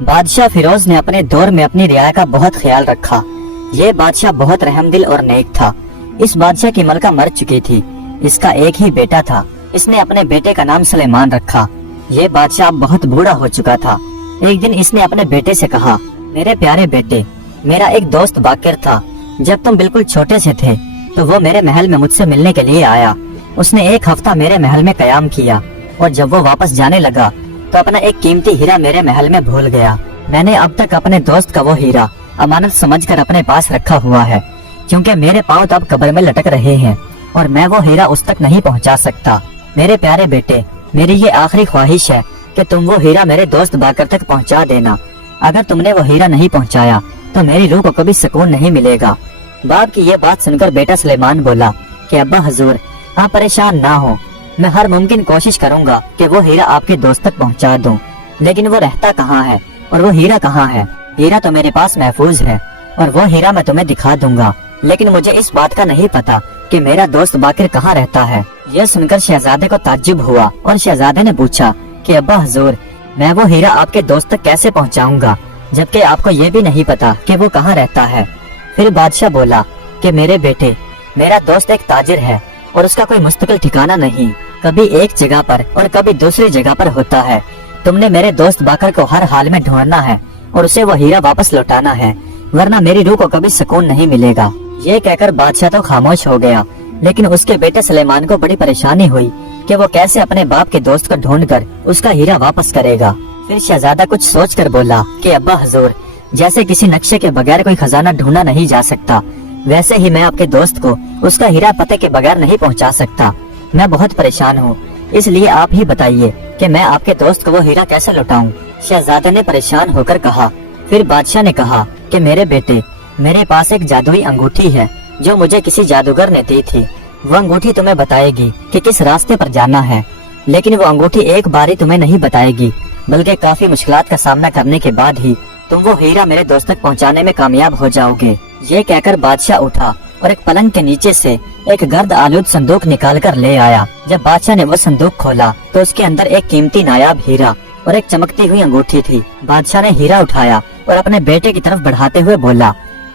बादशाह फिरोज ने अपने दौर में अपनी रियाया का बहुत ख्याल रखा। ये बादशाह बहुत रहमदिल और नेक था। इस बादशाह की मलका मर चुकी थी। इसका एक ही बेटा था। इसने अपने बेटे का नाम सुलेमान रखा। ये बादशाह अब बहुत बूढ़ा हो चुका था। एक दिन इसने अपने बेटे से कहा, मेरे प्यारे बेटे, मेरा एक दोस्त बाकिर था। जब तुम बिल्कुल छोटे से थे तो वो मेरे महल में मुझसे मिलने के लिए आया। उसने एक हफ्ता मेरे महल में कयाम किया और जब वो वापस जाने लगा तो अपना एक कीमती हीरा मेरे महल में भूल गया। मैंने अब तक अपने दोस्त का वो हीरा अमानत समझकर अपने पास रखा हुआ है, क्योंकि मेरे पाँव तो अब कब्र में लटक रहे हैं और मैं वो हीरा उस तक नहीं पहुंचा सकता। मेरे प्यारे बेटे, मेरी ये आखिरी ख्वाहिश है कि तुम वो हीरा मेरे दोस्त बाकर तक पहुंचा देना। अगर तुमने वो हीरा नहीं पहुंचाया तो मेरी रूह को कभी सुकून नहीं मिलेगा। बाप की ये बात सुनकर बेटा सुलेमान बोला कि अब्बा हजूर, आप परेशान ना हो, मैं हर मुमकिन कोशिश करूंगा कि वो हीरा आपके दोस्त तक पहुंचा दूं। लेकिन वो रहता कहाँ है और वो हीरा कहाँ है? हीरा तो मेरे पास महफूज है और वो हीरा मैं तुम्हें दिखा दूंगा, लेकिन मुझे इस बात का नहीं पता कि मेरा दोस्त बाकिर कहाँ रहता है। यह सुनकर शहजादे को ताज्जुब हुआ और शहजादे ने पूछा कि अब्बा हजूर, मैं वो हीरा आपके दोस्त तक कैसे पहुँचाऊंगा जबकि आपको ये भी नहीं पता कि वो कहाँ रहता है। फिर बादशाह बोला कि मेरे बेटे, मेरा दोस्त एक ताजिर है और उसका कोई मुस्तकिल ठिकाना नहीं, कभी एक जगह पर और कभी दूसरी जगह पर होता है। तुमने मेरे दोस्त बाकर को हर हाल में ढूंढना है और उसे वो हीरा वापस लौटाना है, वरना मेरी रूह को कभी सुकून नहीं मिलेगा। ये कहकर बादशाह तो खामोश हो गया, लेकिन उसके बेटे सुलेमान को बड़ी परेशानी हुई कि वो कैसे अपने बाप के दोस्त को ढूंढकर उसका हीरा वापस करेगा। फिर शहजादा कुछ सोचकर बोला कि अब्बा हजूर, जैसे किसी नक्शे के बगैर कोई खजाना ढूंढा नहीं जा सकता, वैसे ही मैं आपके दोस्त को उसका हीरा पते के बगैर नहीं पहुंचा सकता। मैं बहुत परेशान हूँ, इसलिए आप ही बताइए कि मैं आपके दोस्त को वो हीरा कैसे लौटाऊं। शहजादे ने परेशान होकर कहा। फिर बादशाह ने कहा कि मेरे बेटे, मेरे पास एक जादुई अंगूठी है जो मुझे किसी जादूगर ने दी थी। वो अंगूठी तुम्हें बताएगी कि किस रास्ते पर जाना है, लेकिन वो अंगूठी एक बार ही तुम्हें नहीं बताएगी, बल्कि काफी मुश्किलात का सामना करने के बाद ही तुम वो हीरा मेरे दोस्त तक पहुंचाने में कामयाब हो जाओगे। ये कहकर बादशाह उठा और एक पलंग के नीचे से एक गर्द आलूद संदूक निकाल कर ले आया। जब बादशाह ने वो संदूक खोला तो उसके अंदर एक कीमती नायाब हीरा और एक चमकती हुई अंगूठी थी। बादशाह ने हीरा उठाया और अपने बेटे की तरफ बढ़ाते हुए बोला,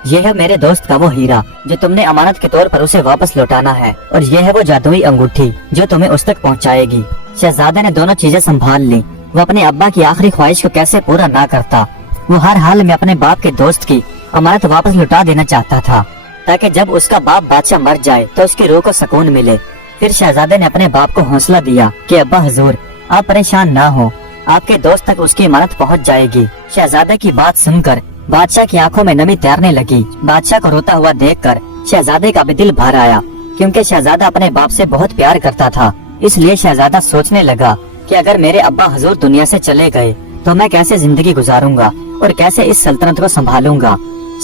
यह है मेरे दोस्त का वो हीरा जो तुमने अमानत के तौर पर उसे वापस लौटाना है, और यह है वो जादुई अंगूठी जो तुम्हें उस तक पहुँचाएगी। शहजादे ने दोनों चीजें संभाल ली। वो अपने अब्बा की आखिरी ख्वाहिश को कैसे पूरा ना करता। वो हर हाल में अपने बाप के दोस्त की अमानत वापस लौटा देना चाहता था, ताकि जब उसका बाप बादशाह मर जाए तो उसकी रूह को सुकून मिले। फिर शहजादे ने अपने बाप को हौसला दिया कि अब्बा हजूर, आप परेशान ना हो, आपके दोस्त तक उसकी अमानत पहुंच जाएगी। शहजादे की बात सुनकर बादशाह की आंखों में नमी तैरने लगी। बादशाह को रोता हुआ देखकर शहजादे का भी दिल भर आया, क्योंकि शहजादा अपने बाप से बहुत प्यार करता था। इसलिए शहजादा सोचने लगा कि अगर मेरे अब्बा हजूर दुनिया से चले गए तो मैं कैसे जिंदगी गुजारूंगा और कैसे इस सल्तनत को संभालूंगा।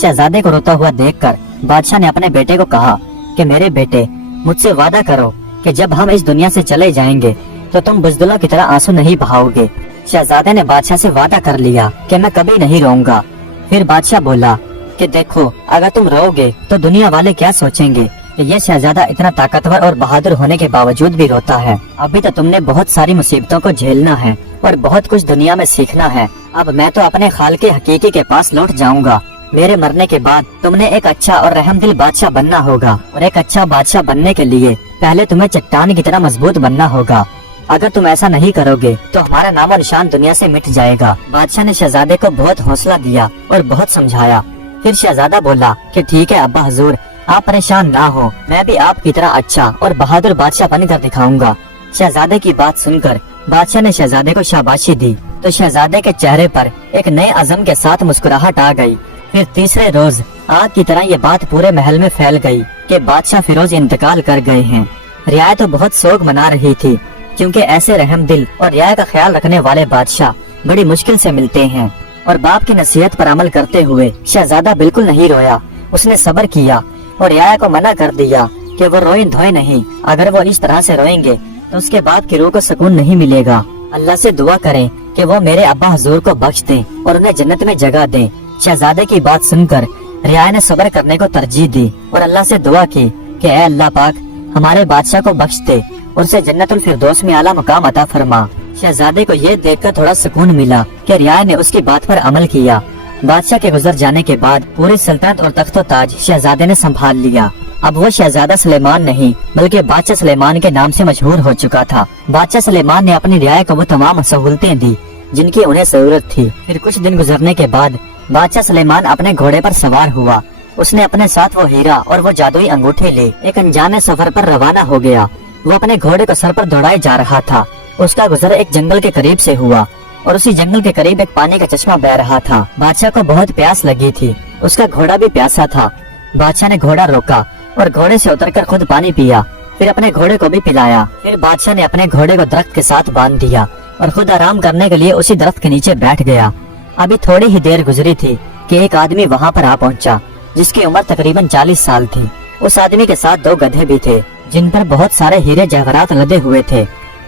शहजादे को रोता हुआ देखकर बादशाह ने अपने बेटे को कहा कि मेरे बेटे, मुझसे वादा करो कि जब हम इस दुनिया से चले जाएंगे तो तुम बुज़दिलों की तरह आंसू नहीं बहाओगे। शहजादे ने बादशाह से वादा कर लिया कि मैं कभी नहीं रोऊंगा। फिर बादशाह बोला कि देखो, अगर तुम रोओगे तो दुनिया वाले क्या सोचेंगे कि ये शहजादा इतना ताकतवर और बहादुर होने के बावजूद भी रोता है। अभी तो तुमने बहुत सारी मुसीबतों को झेलना है और बहुत कुछ दुनिया में सीखना है। अब मैं तो अपने खालिक हकीकी के पास लौट जाऊंगा। मेरे मरने के बाद तुमने एक अच्छा और रहमदिल बादशाह बनना होगा, और एक अच्छा बादशाह बनने के लिए पहले तुम्हें चट्टान की तरह मजबूत बनना होगा। अगर तुम ऐसा नहीं करोगे तो हमारा नामो निशान दुनिया से मिट जाएगा। बादशाह ने शहजादे को बहुत हौसला दिया और बहुत समझाया। फिर शहजादा बोला कि ठीक है अब्बा हजूर, आप परेशान ना हो, मैं भी आपकी तरह अच्छा और बहादुर बादशाह बनकर दिखाऊंगा। शहजादे की बात सुनकर बादशाह ने शहजादे को शाबाशी दी तो शहजादे के चेहरे पर एक नए अज़म के साथ मुस्कुराहट आ गई। फिर तीसरे रोज आग की तरह ये बात पूरे महल में फैल गई कि बादशाह फिरोज इंतकाल कर गए हैं। रियाया तो बहुत शोक मना रही थी, क्योंकि ऐसे रहमदिल और रियाया का ख्याल रखने वाले बादशाह बड़ी मुश्किल से मिलते हैं। और बाप की नसीहत पर अमल करते हुए शहजादा बिल्कुल नहीं रोया। उसने सब्र किया और रियाया को मना कर दिया कि वो रोए धोए नहीं। अगर वो इस तरह से रोएंगे तो उसके बाप की रूह को सुकून नहीं मिलेगा। अल्लाह से दुआ करें कि वो मेरे अब्बा हजूर को बख्श दें और उन्हें जन्नत में जगह दें। शहजादे की बात सुनकर रियाया ने सब्र करने को तरजीह दी और अल्लाह से दुआ की कि ऐ अल्लाह पाक, हमारे बादशाह को बख्श दे और उसे जन्नतुल फिरदौस में आला मुकाम अता फरमा। शहजादे को ये देखकर थोड़ा सुकून मिला कि रियाया ने उसकी बात पर अमल किया। बादशाह के गुजर जाने के बाद पूरी सल्तनत और तख्तो ताज शहजादे ने संभाल लिया। अब वो शहजादा सुलेमान नहीं बल्कि बादशाह सुलेमान के नाम से मशहूर हो चुका था। बादशाह सुलेमान ने अपनी रियाया को वो तमाम सहूलतें दी जिनकी उन्हें जरूरत थी। फिर कुछ दिन गुजरने के बाद बादशाह सुलेमान अपने घोड़े पर सवार हुआ। उसने अपने साथ वो हीरा और वो जादुई अंगूठी ले एक अनजाने सफर पर रवाना हो गया। वो अपने घोड़े को सर पर दौड़ाए जा रहा था। उसका गुजर एक जंगल के करीब से हुआ और उसी जंगल के करीब एक पानी का चश्मा बह रहा था। बादशाह को बहुत प्यास लगी थी। उसका घोड़ा भी प्यासा था। बादशाह ने घोड़ा रोका और घोड़े से उतरकर खुद पानी पिया, फिर अपने घोड़े को भी पिलाया। फिर बादशाह ने अपने घोड़े को दरख्त के साथ बांध दिया और खुद आराम करने के लिए उसी दरख्त के नीचे बैठ गया। अभी थोड़ी ही देर गुजरी थी कि एक आदमी वहाँ पर आ पहुँचा जिसकी उम्र तकरीबन 40 साल थी। उस आदमी के साथ 2 गधे भी थे जिन पर बहुत सारे हीरे जवाहरात लदे हुए थे।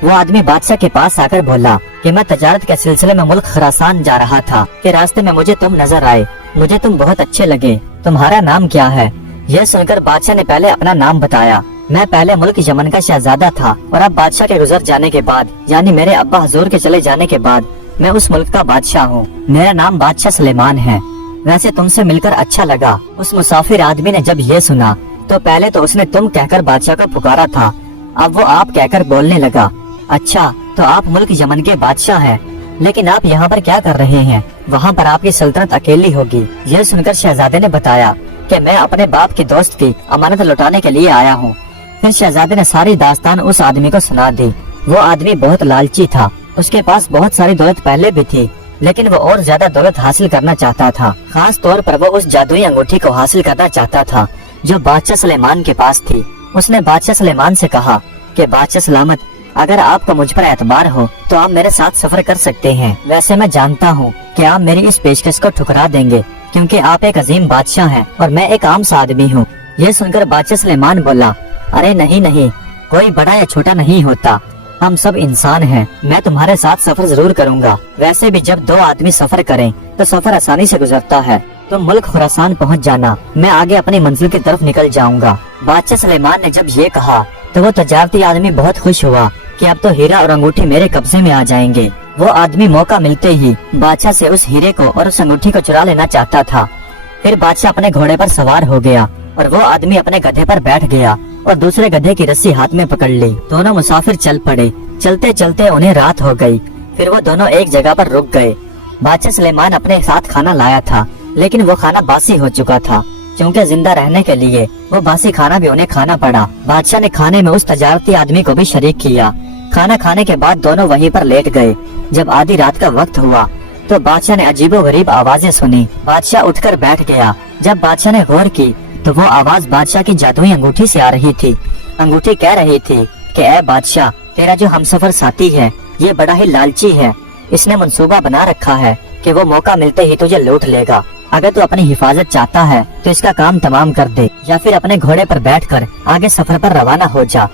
वो आदमी बादशाह के पास आकर बोला कि मैं तजारत के सिलसिले में मुल्क खुरासान जा रहा था कि रास्ते में मुझे तुम नजर आए। मुझे तुम बहुत अच्छे लगे। तुम्हारा नाम क्या है? यह सुनकर बादशाह ने पहले अपना नाम बताया। मैं पहले मुल्क यमन का शहजादा था और अब बादशाह के गुजर जाने के बाद यानी मेरे अब्बा हुजूर के चले जाने के बाद मैं उस मुल्क का बादशाह हूँ। मेरा नाम बादशाह सुलेमान है। वैसे तुमसे मिलकर अच्छा लगा। उस मुसाफिर आदमी ने जब ये सुना तो पहले तो उसने तुम कहकर बादशाह को पुकारा था, अब वो आप कहकर बोलने लगा। अच्छा, तो आप मुल्क यमन के बादशाह हैं, लेकिन आप यहाँ पर क्या कर रहे हैं? वहाँ पर आपकी सल्तनत अकेली होगी। यह सुनकर शहजादे ने बताया कि मैं अपने बाप के दोस्त की अमानत लौटाने के लिए आया हूँ। फिर शहजादे ने सारी दास्तान उस आदमी को सुना दी। वो आदमी बहुत लालची था। उसके पास बहुत सारी दौलत पहले भी थी, लेकिन वो और ज्यादा दौलत हासिल करना चाहता था। खास तौर पर वो उस जादुई अंगूठी को हासिल करना चाहता था जो बादशाह सुलेमान के पास थी। उसने बादशाह सुलेमान से कहा कि बादशाह सलामत, अगर आपको मुझ पर एतबार हो तो आप मेरे साथ सफर कर सकते हैं। वैसे मैं जानता हूँ कि आप मेरी इस पेशकश को ठुकरा देंगे क्योंकि आप एक अजीम बादशाह हैं और मैं एक आम सा आदमी हूँ। यह सुनकर बादशाह सुलेमान बोला, अरे नहीं नहीं, कोई बड़ा या छोटा नहीं होता, हम सब इंसान हैं। मैं तुम्हारे साथ सफर जरूर करूंगा। वैसे भी जब 2 आदमी सफर करें तो सफर आसानी से गुजरता है। तुम मुल्क खुरासान पहुंच जाना, मैं आगे अपनी मंजिल की तरफ निकल जाऊंगा। बादशाह सुलेमान ने जब ये कहा तो वो तजारती आदमी बहुत खुश हुआ कि अब तो हीरा और अंगूठी मेरे कब्जे में आ जाएंगे। वो आदमी मौका मिलते ही बादशाह से उस हीरे को और उस अंगूठी को चुरा लेना चाहता था। फिर बादशाह अपने घोड़े पर सवार हो गया और वो आदमी अपने गधे पर बैठ गया और दूसरे गधे की रस्सी हाथ में पकड़ ली। दोनों मुसाफिर चल पड़े। चलते चलते उन्हें रात हो गई। फिर वो दोनों एक जगह पर रुक गए। बादशाह सुलेमान अपने साथ खाना लाया था, लेकिन वो खाना बासी हो चुका था। क्योंकि जिंदा रहने के लिए वो बासी खाना भी उन्हें खाना पड़ा। बादशाह ने खाने में उस तजारती आदमी को भी शरीक किया। खाना खाने के बाद दोनों वहीं पर लेट गए। जब आधी रात का वक्त हुआ तो बादशाह ने अजीबोगरीब आवाजें सुनी। बादशाह उठकर बैठ गया। जब बादशाह ने गौर की तो वो आवाज बादशाह की जादुई अंगूठी से आ रही थी। अंगूठी कह रही थी कि ऐ बादशाह, तेरा जो हमसफर साथी है ये बड़ा ही लालची है। इसने मंसूबा बना रखा है कि वो मौका मिलते ही तुझे लूट लेगा। अगर तू अपनी हिफाजत चाहता है तो इसका काम तमाम कर दे या फिर अपने घोड़े पर बैठकर आगे सफर पर रवाना हो जा।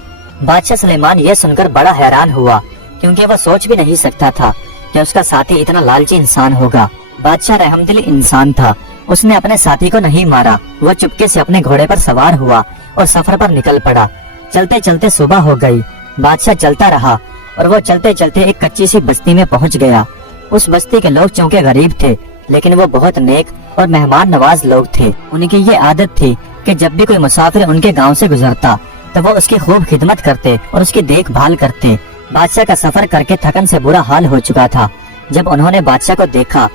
बादशाह सुलेमान ये सुनकर बड़ा हैरान हुआ क्योंकि वो सोच भी नहीं सकता था कि उसका साथी इतना लालची इंसान होगा। बादशाह रहमदिल इंसान था। उसने अपने साथी को नहीं मारा। वो चुपके से अपने घोड़े पर सवार हुआ और सफर पर निकल पड़ा। चलते चलते सुबह हो गई। बादशाह चलता रहा और वो चलते चलते एक कच्ची सी बस्ती में पहुंच गया। उस बस्ती के लोग चूंकि गरीब थे लेकिन वो बहुत नेक और मेहमान नवाज लोग थे। उनकी ये आदत थी कि जब भी कोई मुसाफिर उनके गांव से गुजरता तो वो उसकी खूब खिदमत करते और उसकी देखभाल करते। बादशाह का सफर करके थकन से बुरा हाल हो चुका था। जब उन्होंने बादशाह को देखा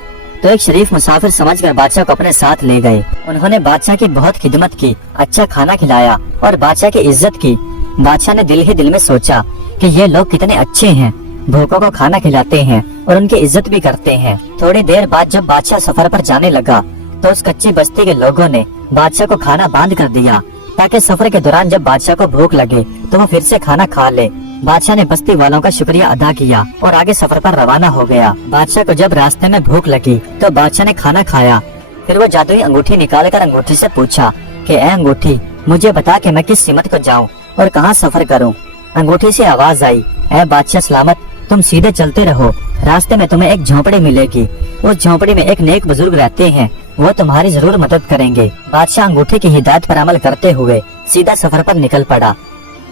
तो एक शरीफ मुसाफिर समझकर बादशाह को अपने साथ ले गए। उन्होंने बादशाह की बहुत खिदमत की, अच्छा खाना खिलाया और बादशाह की इज्जत की। बादशाह ने दिल ही दिल में सोचा कि ये लोग कितने अच्छे हैं, भूखों को खाना खिलाते हैं और उनकी इज्जत भी करते हैं। थोड़ी देर बाद जब बादशाह सफर पर जाने लगा तो उस कच्ची बस्ती के लोगों ने बादशाह को खाना बांध कर दिया ताकि सफर के दौरान जब बादशाह को भूख लगे तो वो फिर से खाना खा ले। बादशाह ने बस्ती वालों का शुक्रिया अदा किया और आगे सफर पर रवाना हो गया। बादशाह को जब रास्ते में भूख लगी तो बादशाह ने खाना खाया। फिर वो जादुई अंगूठी निकालकर अंगूठी से पूछा कि ऐ अंगूठी, मुझे बता कि मैं किस सिमत को जाऊं और कहां सफर करूं। अंगूठी से आवाज आई, ऐ बादशाह सलामत, तुम सीधे चलते रहो। रास्ते में तुम्हें एक झोंपड़ी मिलेगी। उस झोंपड़ी में एक नेक बुजुर्ग रहते हैं, वो तुम्हारी जरूर मदद करेंगे। बादशाह अंगूठी की हिदायत पर अमल करते हुए सीधा सफर पर निकल पड़ा।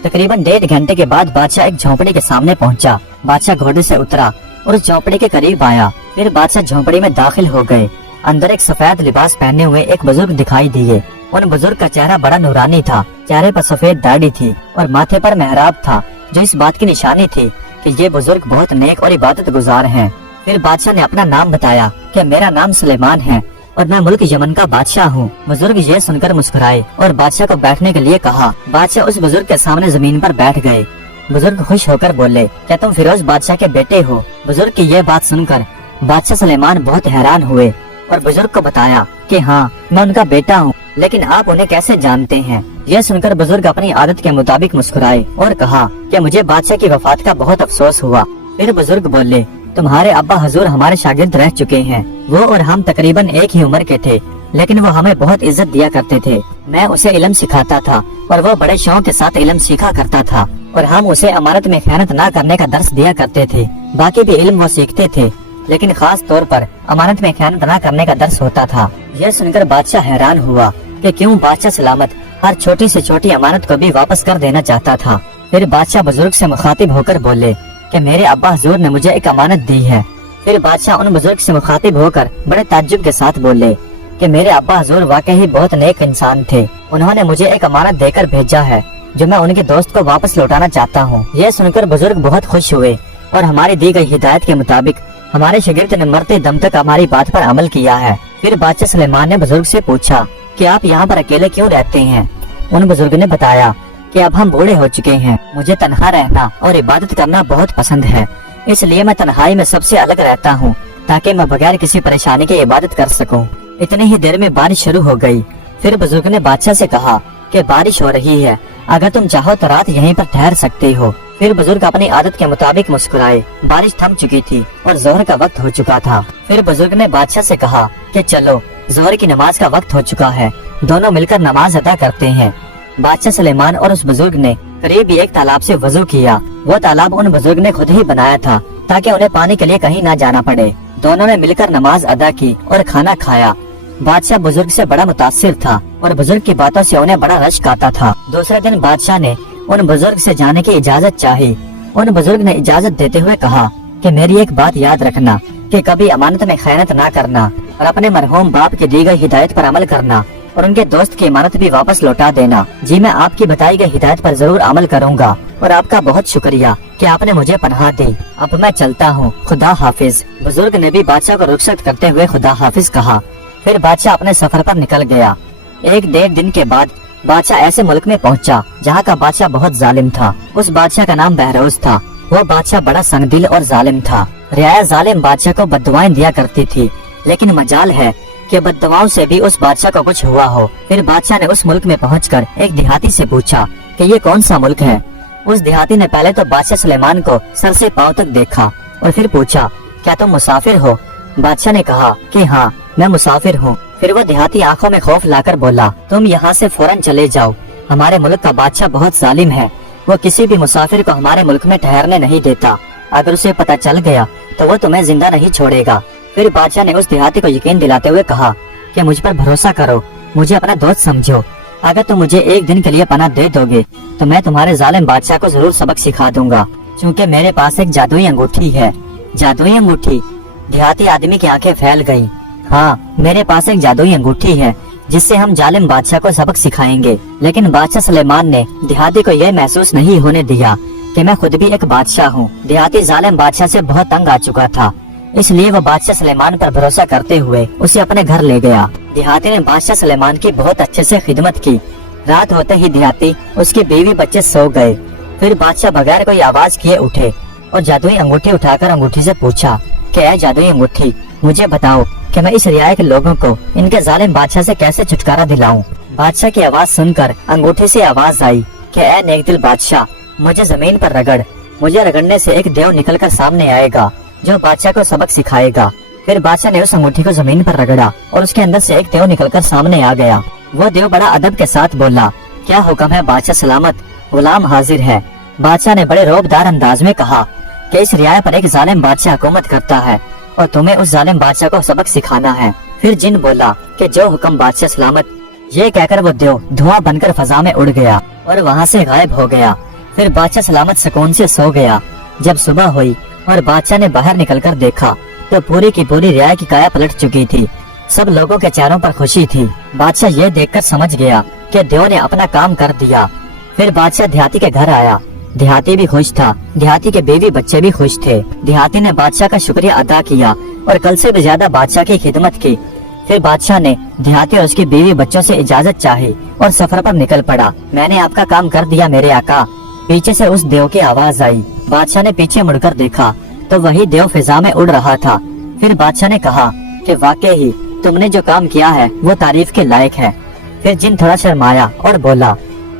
तकरीबन 1.5 घंटे के बाद बादशाह एक झोंपड़ी के सामने पहुंचा। बादशाह घोड़े से उतरा और उस झोंपड़ी के करीब आया। फिर बादशाह झोंपड़ी में दाखिल हो गए। अंदर एक सफेद लिबास पहने हुए एक बुजुर्ग दिखाई दिए। उन बुजुर्ग का चेहरा बड़ा नूरानी था। चेहरे पर सफेद दाढ़ी थी और माथे पर मेहराब था, जो इस बात की निशानी थी कि ये बुजुर्ग बहुत नेक और इबादत गुजार हैं। फिर बादशाह ने अपना नाम बताया कि मेरा नाम सुलेमान है और मैं मुल्क यमन का बादशाह हूँ। बुजुर्ग ये सुनकर मुस्कुराए और बादशाह को बैठने के लिए कहा। बादशाह उस बुजुर्ग के सामने जमीन पर बैठ गए। बुजुर्ग खुश होकर बोले, क्या तुम फिरोज बादशाह के बेटे हो? बुजुर्ग की यह बात सुनकर बादशाह सुलेमान बहुत हैरान हुए और बुजुर्ग को बताया कि हाँ, मैं उनका बेटा हूँ, लेकिन आप उन्हें कैसे जानते हैं? यह सुनकर बुजुर्ग अपनी आदत के मुताबिक मुस्कुराए और कहा कि मुझे बादशाह की वफात का बहुत अफसोस हुआ। फिर बुजुर्ग बोले, तुम्हारे अब्बा हजूर हमारे शागिर्द रह चुके हैं। वो और हम तकरीबन एक ही उम्र के थे, लेकिन वो हमें बहुत इज्जत दिया करते थे। मैं उसे इल्म सिखाता था और वो बड़े शौक के साथ इल्म सीखा करता था और हम उसे अमानत में खयानत न करने का दर्स दिया करते थे। बाकी भी इल्म वो सीखते थे, लेकिन खास तौर पर अमानत में खयानत न करने का दर्स होता था। यह सुनकर बादशाह हैरान हुआ कि क्यों बादशाह सलामत हर छोटी से छोटी अमानत को भी वापस कर देना चाहता था। फिर बादशाह बुजुर्ग से मुखातिब होकर बोले कि मेरे अब्बा हजूर ने मुझे एक अमानत दी है। फिर बादशाह उन बुजुर्ग से मुखातिब होकर बड़े ताज्जुब के साथ बोले कि मेरे अब्बा हजूर वाकई ही बहुत नेक इंसान थे। उन्होंने मुझे एक अमानत देकर भेजा है जो मैं उनके दोस्त को वापस लौटाना चाहता हूँ। यह सुनकर बुजुर्ग बहुत खुश हुए और हमारी दी गई हिदायत के मुताबिक हमारे शागिर्द ने मरते दम तक हमारी बात पर अमल किया है। फिर बादशाह सुलेमान ने बुजुर्ग से पूछा कि आप यहाँ पर अकेले क्यों रहते हैं? उन बुजुर्ग ने बताया कि अब हम बूढ़े हो चुके हैं, मुझे तन्हा रहना और इबादत करना बहुत पसंद है, इसलिए मैं तन्हाई में सबसे अलग रहता हूँ ताकि मैं बगैर किसी परेशानी के इबादत कर सकूँ। इतनी ही देर में बारिश शुरू हो गई। फिर बुजुर्ग ने बादशाह से कहा कि बारिश हो रही है, अगर तुम चाहो तो रात यहीं पर ठहर सकते हो। फिर बुजुर्ग अपनी आदत के मुताबिक मुस्कुराए। बारिश थम चुकी थी और जोहर का वक्त हो चुका था। फिर बुजुर्ग ने बादशाह से कहा कि चलो, जोहर की नमाज का वक्त हो चुका है, दोनों मिलकर नमाज अदा करते हैं। बादशाह सुलेमान और उस बुजुर्ग ने करीब एक तालाब से वजू किया। वो तालाब उन बुजुर्ग ने खुद ही बनाया था ताकि उन्हें पानी के लिए कहीं न जाना पड़े। दोनों ने मिलकर नमाज अदा की और खाना खाया। बादशाह बुजुर्ग से बड़ा मुतासिर था और बुजुर्ग की बातों से उन्हें बड़ा रश्क आता था। दूसरे दिन बादशाह ने उन बुजुर्ग से जाने की इजाजत चाही। उन बुजुर्ग ने इजाजत देते हुए कहा कि मेरी एक बात याद रखना कि कभी अमानत में खयानत ना करना और अपने मरहूम बाप की दी गई हिदायत पर अमल करना और उनके दोस्त की इमानत भी वापस लौटा देना। जी, मैं आपकी बताई गई हिदायत पर जरूर अमल करूंगा और आपका बहुत शुक्रिया कि आपने मुझे पनाह दी। अब मैं चलता हूँ, खुदा हाफिज। बुजुर्ग ने भी बादशाह को रुखसत करते हुए खुदा हाफिज कहा। फिर बादशाह अपने सफर पर निकल गया। 1-1.5 दिन के बाद बादशाह ऐसे मुल्क में पहुंचा जहां का बादशाह बहुत जालिम था। उस बादशाह का नाम बहरोज था। वो बादशाह बड़ा संगदिल और जालिम था। रियाया जालिम बादशाह को बद्दुआएं दिया करती थी, लेकिन मजाल है कि बद्दुआओं से भी उस बादशाह को कुछ हुआ हो। फिर बादशाह ने उस मुल्क में पहुंचकर एक देहाती से पूछा कि ये कौन सा मुल्क है। उस देहाती ने पहले तो बादशाह सुलेमान को सर से पांव तक देखा और फिर पूछा, क्या तुम मुसाफिर हो? बादशाह ने कहा कि हाँ, मैं मुसाफिर हूँ। फिर वो देहाती आंखों में खौफ लाकर बोला, तुम यहाँ से फौरन चले जाओ। हमारे मुल्क का बादशाह बहुत जालिम है। वो किसी भी मुसाफिर को हमारे मुल्क में ठहरने नहीं देता। अगर उसे पता चल गया तो वो तुम्हें जिंदा नहीं छोड़ेगा। फिर बादशाह ने उस देहाती को यकीन दिलाते हुए कहा कि मुझ पर भरोसा करो, मुझे अपना दोस्त समझो। अगर तुम मुझे एक दिन के लिए पनाह दे दोगे तो मैं तुम्हारे जालिम बादशाह को जरूर सबक सिखा दूंगा, क्योंकि मेरे पास एक जादुई अंगूठी है। जादुई अंगूठी? देहाती आदमी की आंखें फैल गईं। हाँ, मेरे पास एक जादुई अंगूठी है जिससे हम जालिम बादशाह को सबक सिखाएंगे। लेकिन बादशाह सुलेमान ने देहाती को यह महसूस नहीं होने दिया कि मैं खुद भी एक बादशाह हूँ। देहाती जालिम बादशाह से बहुत तंग आ चुका था, इसलिए वो बादशाह सुलेमान पर भरोसा करते हुए उसे अपने घर ले गया। देहाती ने बादशाह सुलेमान की बहुत अच्छे से खिदमत की। रात होते ही देहाती, उसकी बीवी बच्चे सो गए। फिर बादशाह बगैर कोई आवाज किए उठे और जादुई अंगूठी उठाकर अंगूठी से पूछा कि ऐ जादुई अंगूठी, मुझे बताओ कि मैं इस रियाया के लोगों को इनके जालिम बादशाह से कैसे छुटकारा दिलाऊं। बादशाह की आवाज सुनकर अंगूठी से आवाज आई कि ऐ नेकदिल बादशाह, मुझे जमीन पर रगड़। मुझे रगड़ने से एक देव निकलकर सामने आएगा जो बादशाह को सबक सिखाएगा। फिर बादशाह ने उस अंगूठी को जमीन पर रगड़ा और उसके अंदर से एक देव निकलकर सामने आ गया। वो देव बड़ा अदब के साथ बोला, क्या हुक्म है बादशाह सलामत, गुलाम हाजिर है। बादशाह ने बड़े रौबदार अंदाज में कहा कि इस रियाया पर एक जालिम बादशाह हुकूमत करता है और तुम्हें उस जालिम बादशाह को सबक सिखाना है। फिर जिन बोला कि जो हुक्म बादशाह सलामत। ये कहकर वो देव धुआं बनकर फजा में उड़ गया और वहाँ से गायब हो गया। फिर बादशाह सलामत सुकून से सो गया। जब सुबह हुई और बादशाह ने बाहर निकलकर देखा तो पूरी की पूरी रियाया की काया पलट चुकी थी। सब लोगों के चेहरों पर खुशी थी। बादशाह ये देखकर समझ गया कि देव ने अपना काम कर दिया। फिर बादशाह देहाती के घर आया। देहाती भी खुश था। देहाती के बीवी बच्चे भी खुश थे। देहाती ने बादशाह का शुक्रिया अदा किया और कल से भी ज्यादा बादशाह की खिदमत की। फिर बादशाह ने देहाती और उसकी बीवी बच्चों से इजाजत चाही और सफर पर निकल पड़ा। मैंने आपका काम कर दिया मेरे आका। पीछे से उस देव की आवाज आई। बादशाह ने पीछे मुड़कर देखा तो वही देव फिजा में उड़ रहा था। फिर बादशाह ने कहा कि वाकई ही तुमने जो काम किया है वो तारीफ के लायक है। फिर जिन थोड़ा शर्माया और बोला,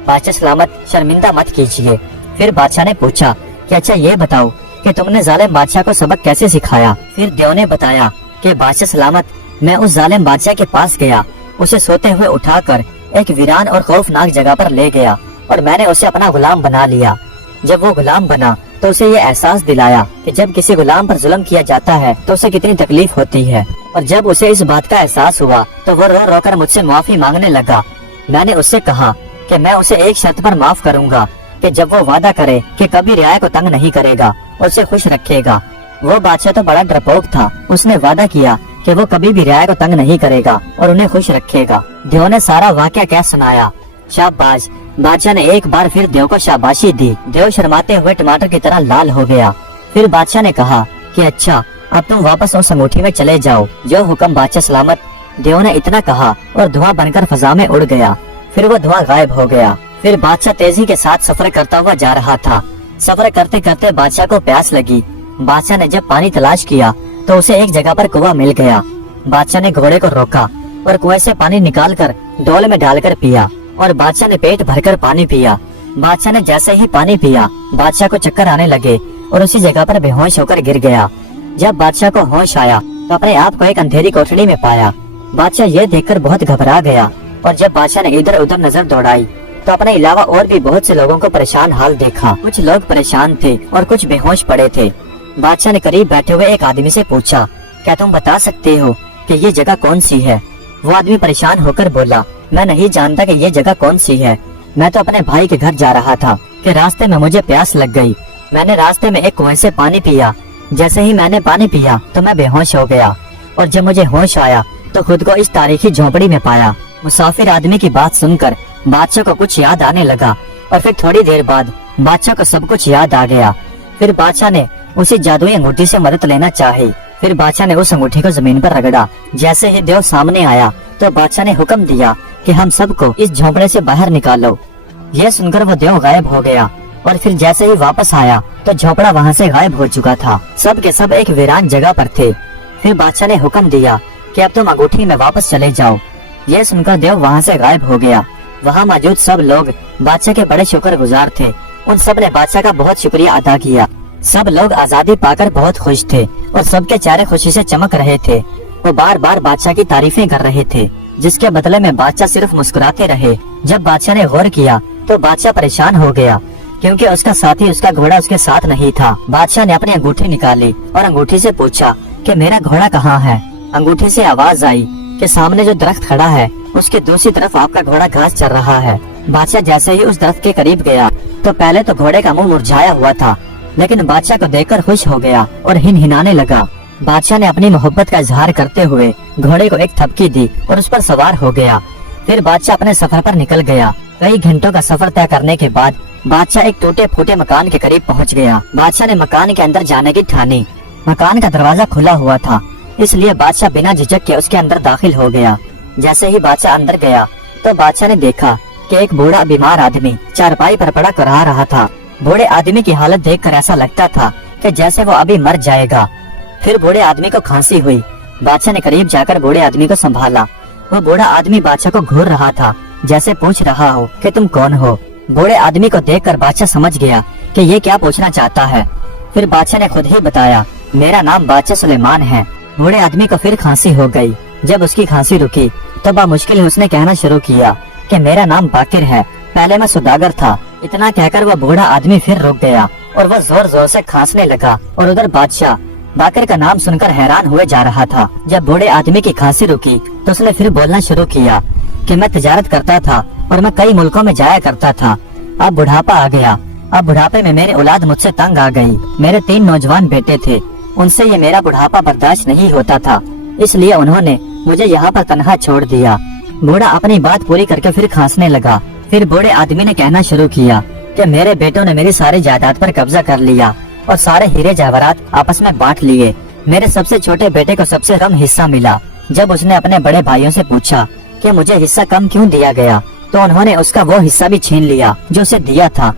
बादशाह सलामत, शर्मिंदा मत कीजिए। फिर बादशाह ने पूछा कि अच्छा ये बताओ कि तुमने जालिम बादशाह को सबक कैसे सिखाया। फिर देव ने बताया कि बादशाह सलामत, मैं उस जालिम बादशाह के पास गया, उसे सोते हुए उठाकर एक वीरान और खौफनाक जगह पर ले गया और मैंने उसे अपना गुलाम बना लिया। जब वो गुलाम बना तो उसे ये एहसास दिलाया कि जब किसी गुलाम पर जुल्म किया जाता है तो उसे कितनी तकलीफ होती है। और जब उसे इस बात का एहसास हुआ तो वो रो रो कर मुझसे माफी मांगने लगा। मैंने उससे कहा कि मैं उसे एक शर्त पर माफ करूंगा कि जब वो वादा करे कि कभी रियाया को तंग नहीं करेगा और उसे खुश रखेगा। वो बादशाह तो बड़ा डरपोक था। उसने वादा किया कि वो कभी भी रियाया को तंग नहीं करेगा और उन्हें खुश रखेगा। देव ने सारा वाकया क्या सुनाया। शाबाश। बादशाह ने एक बार फिर देव को शाबाशी दी। देव शर्माते हुए टमाटर की तरह लाल हो गया। फिर बादशाह ने कहा कि अच्छा अब तुम वापस उस अंगूठी में चले जाओ, जो हुक्म बादशाह सलामत। देव ने इतना कहा और धुआं बनकर फजा में उड़ गया। फिर वो धुआं गायब हो गया। फिर बादशाह तेजी के साथ सफर करता हुआ जा रहा था। सफर करते करते बादशाह को प्यास लगी। बादशाह ने जब पानी तलाश किया तो उसे एक जगह पर कुआं मिल गया। बादशाह ने घोड़े को रोका और कुएं से पानी निकालकर डोल में डालकर पिया और बादशाह ने पेट भरकर पानी पिया। बादशाह ने जैसे ही पानी पिया बादशाह को चक्कर आने लगे और उसी जगह पर बेहोश होकर गिर गया। जब बादशाह को होश आया तो अपने आप को एक अंधेरी कोठरी में पाया। बादशाह ये देखकर बहुत घबरा गया और जब बादशाह ने इधर उधर नजर दौड़ाई तो अपने अलावा और भी बहुत से लोगों को परेशान हाल देखा। कुछ लोग परेशान थे और कुछ बेहोश पड़े थे। बादशाह ने करीब बैठे हुए एक आदमी से पूछा, क्या तुम बता सकते हो कि ये जगह कौन सी है? वो आदमी परेशान होकर बोला, मैं नहीं जानता कि ये जगह कौन सी है। मैं तो अपने भाई के घर जा रहा था कि रास्ते में मुझे प्यास लग गई। मैंने रास्ते में एक कुएं से पानी पिया। जैसे ही मैंने पानी पिया तो मैं बेहोश हो गया और जब मुझे होश आया तो खुद को इस तारीखी झोपड़ी में पाया। मुसाफिर आदमी की बात सुनकर बादशाह को कुछ याद आने लगा और फिर थोड़ी देर बाद बादशाह को सब कुछ याद आ गया। फिर बादशाह ने उसी जादुई अंगूठी से मदद लेना चाही। फिर बादशाह ने उस अंगूठी को जमीन पर रगड़ा। जैसे ही देव सामने आया तो बादशाह ने हुक्म दिया कि हम सबको इस झोंपड़े से बाहर निकालो। यह सुनकर वो देव गायब हो गया और फिर जैसे ही वापस आया तो झोंपड़ा वहाँ से गायब हो चुका था। सब के सब एक वीरान जगह पर थे। फिर बादशाह ने हुक्म दिया कि अब तुम अंगूठी में वापस चले जाओ। यह सुनकर देव वहाँ से गायब हो गया। वहाँ मौजूद सब लोग बादशाह के बड़े शुक्रगुजार थे। उन सब ने बादशाह का बहुत शुक्रिया अदा किया। सब लोग आजादी पाकर बहुत खुश थे और सबके चेहरे खुशी से चमक रहे थे। वो बार बार बादशाह की तारीफें कर रहे थे, जिसके बदले में बादशाह सिर्फ मुस्कुराते रहे। जब बादशाह ने गौर किया तो बादशाह परेशान हो गया क्योंकि उसका साथी उसका घोड़ा उसके साथ नहीं था। बादशाह ने अपनी अंगूठी निकाली और अंगूठी से पूछा कि मेरा घोड़ा कहाँ है। अंगूठी से आवाज आई कि सामने जो दरख्त खड़ा है उसके दूसरी तरफ आपका घोड़ा घास चर रहा है। बादशाह जैसे ही उस दरख्त के करीब गया तो पहले तो घोड़े का मुंह मुरझाया हुआ था, लेकिन बादशाह को देखकर खुश हो गया और हिनहिनाने लगा। बादशाह ने अपनी मोहब्बत का इजहार करते हुए घोड़े को एक थपकी दी और उस पर सवार हो गया। फिर बादशाह अपने सफर पर निकल गया। कई घंटों का सफर तय करने के बाद बादशाह एक टूटे फूटे मकान के करीब पहुंच गया। बादशाह ने मकान के अंदर जाने की ठानी। मकान का दरवाजा खुला हुआ था, इसलिए बादशाह बिना झिझक के उसके अंदर दाखिल हो गया। जैसे ही बादशाह अंदर गया तो बादशाह ने देखा कि एक बूढ़ा बीमार आदमी चारपाई पर पड़ा करहा रहा था। बूढ़े आदमी की हालत देखकर ऐसा लगता था कि जैसे वो अभी मर जाएगा। फिर बूढ़े आदमी को खांसी हुई। बादशाह ने करीब जाकर बूढ़े आदमी को संभाला। वो बूढ़ा आदमी बादशाह को घूर रहा था, जैसे पूछ रहा हो कि तुम कौन हो। बूढ़े आदमी को देखकर बादशाह समझ गया कि ये क्या पूछना चाहता है। फिर बादशाह ने खुद ही बताया, मेरा नाम बादशाह सुलेमान है। बूढ़े आदमी को फिर खांसी हो गई। जब उसकी खांसी रुकी तो बामुश्किल उसने कहना शुरू किया कि मेरा नाम बाकिर है, पहले मैं सुदागर था। इतना कहकर वो बूढ़ा आदमी फिर रुक गया और वो जोर जोर से खांसने लगा और उधर बादशाह बाकिर का नाम सुनकर हैरान हुए जा रहा था। जब बूढ़े आदमी की खांसी रुकी तो उसने फिर बोलना शुरू किया कि मैं तिजारत करता था और मैं कई मुल्कों में जाया करता था। अब बुढ़ापा आ गया, अब बुढ़ापे में मेरी औलाद मुझसे तंग आ गई। मेरे 3 नौजवान बेटे थे, उनसे ये मेरा बुढ़ापा बर्दाश्त नहीं होता था, इसलिए उन्होंने मुझे यहाँ पर तनहा छोड़ दिया। बूढ़ा अपनी बात पूरी करके फिर खांसने लगा। फिर बूढ़े आदमी ने कहना शुरू किया कि मेरे बेटों ने मेरी सारी जायदाद पर कब्जा कर लिया और सारे हीरे जवाहरात आपस में बांट लिए। मेरे सबसे छोटे बेटे को सबसे कम हिस्सा मिला। जब उसने अपने बड़े भाइयों से पूछा कि मुझे हिस्सा कम क्यों दिया गया, तो उन्होंने उसका वो हिस्सा भी छीन लिया जो उसे दिया था।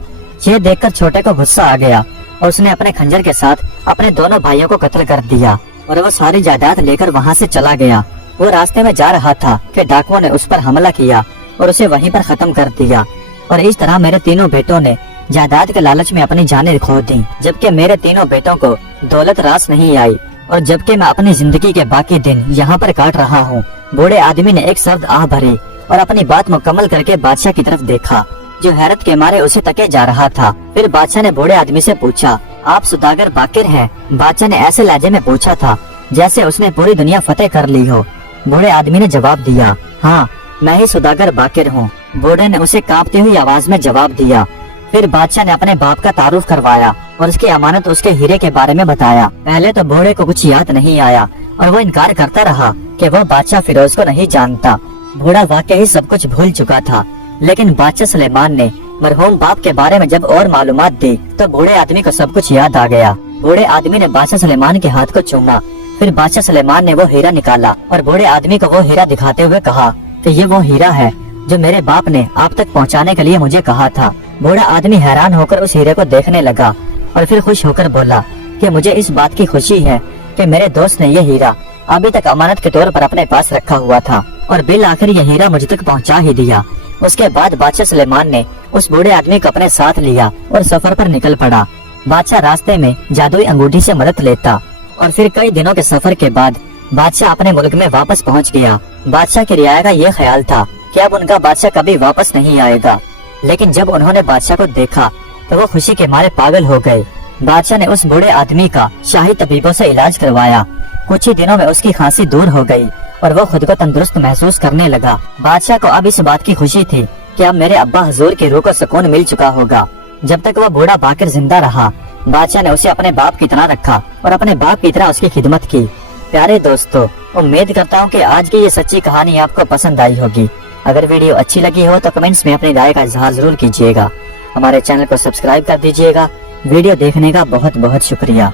ये देखकर छोटे को गुस्सा आ गया और उसने अपने खंजर के साथ अपने दोनों भाइयों को कत्ल कर दिया और वो सारी जायदाद लेकर वहाँ से चला गया। वो रास्ते में जा रहा था कि डाकुओं ने उस पर हमला किया और उसे वहीं पर खत्म कर दिया। और इस तरह मेरे तीनों बेटों ने जायदाद के लालच में अपनी जानें खो दी, जबकि मेरे तीनों बेटों को दौलत रास नहीं आई और जबकि मैं अपनी जिंदगी के बाकी दिन यहाँ पर काट रहा हूँ। बूढ़े आदमी ने एक शब्द आह भरी और अपनी बात मुकम्मल करके बादशाह की तरफ देखा, जो हैरत के मारे उसे तके जा रहा था। फिर बादशाह ने बूढ़े आदमी से पूछा, आप सुदागर बाकिर हैं? बादशाह ने ऐसे लहजे में पूछा था जैसे उसने पूरी दुनिया फतेह कर ली हो। बूढ़े आदमी ने जवाब दिया, हाँ मैं ही सुदागर बाकिर हूँ। बूढ़े ने उसे कांपती हुई आवाज में जवाब दिया। फिर बादशाह ने अपने बाप का तारुफ करवाया और उसकी अमानत उसके हीरे के बारे में बताया। पहले तो बूढ़े को कुछ याद नहीं आया और वो इनकार करता रहा कि वो बादशाह फिरोज को नहीं जानता। बूढ़ा वाकई ही सब कुछ भूल चुका था, लेकिन बादशाह सुलेमान ने मरहूम बाप के बारे में जब और मालूमात दी तो बूढ़े आदमी को सब कुछ याद आ गया। बूढ़े आदमी ने बादशाह सुलेमान के हाथ को चूमा। फिर बादशाह सुलेमान ने वो हीरा निकाला और बूढ़े आदमी को वो हीरा दिखाते हुए कहा कि ये वो हीरा है जो मेरे बाप ने आप तक पहुंचाने के लिए मुझे कहा था। बूढ़ा आदमी हैरान होकर उस हीरे को देखने लगा और फिर खुश होकर बोला कि मुझे इस बात की खुशी है कि मेरे दोस्त ने ये हीरा अभी तक अमानत के तौर पर अपने पास रखा हुआ था और बिल आखिर ये हीरा मुझ तक पहुंचा ही दिया। उसके बाद बादशाह सुलेमान ने उस बूढ़े आदमी को अपने साथ लिया और सफर पर निकल पड़ा। बादशाह रास्ते में जादुई अंगूठी से मदद लेता और फिर कई दिनों के सफर के बाद बादशाह अपने मुल्क में वापस पहुंच गया। बादशाह की रियाया का ये ख्याल था कि अब उनका बादशाह कभी वापस नहीं आएगा, लेकिन जब उन्होंने बादशाह को देखा तो वो खुशी के मारे पागल हो गए। बादशाह ने उस बूढ़े आदमी का शाही तबीबों से इलाज करवाया। कुछ ही दिनों में उसकी खांसी दूर हो गई और वो खुद को तंदुरुस्त महसूस करने लगा। बादशाह को अब इस बात की खुशी थी कि अब मेरे अब्बा हुजूर की रूह को सुकून मिल चुका होगा। जब तक वह बूढ़ा बाकिर जिंदा रहा, बादशाह ने उसे अपने बाप की तरह रखा और अपने बाप की तरह उसकी खिदमत की। प्यारे दोस्तों, उम्मीद करता हूँ कि आज की ये सच्ची कहानी आपको पसंद आई होगी। अगर वीडियो अच्छी लगी हो तो कमेंट्स में अपनी राय का इजहार जरूर कीजिएगा। हमारे चैनल को सब्सक्राइब कर दीजिएगा। वीडियो देखने का बहुत बहुत शुक्रिया।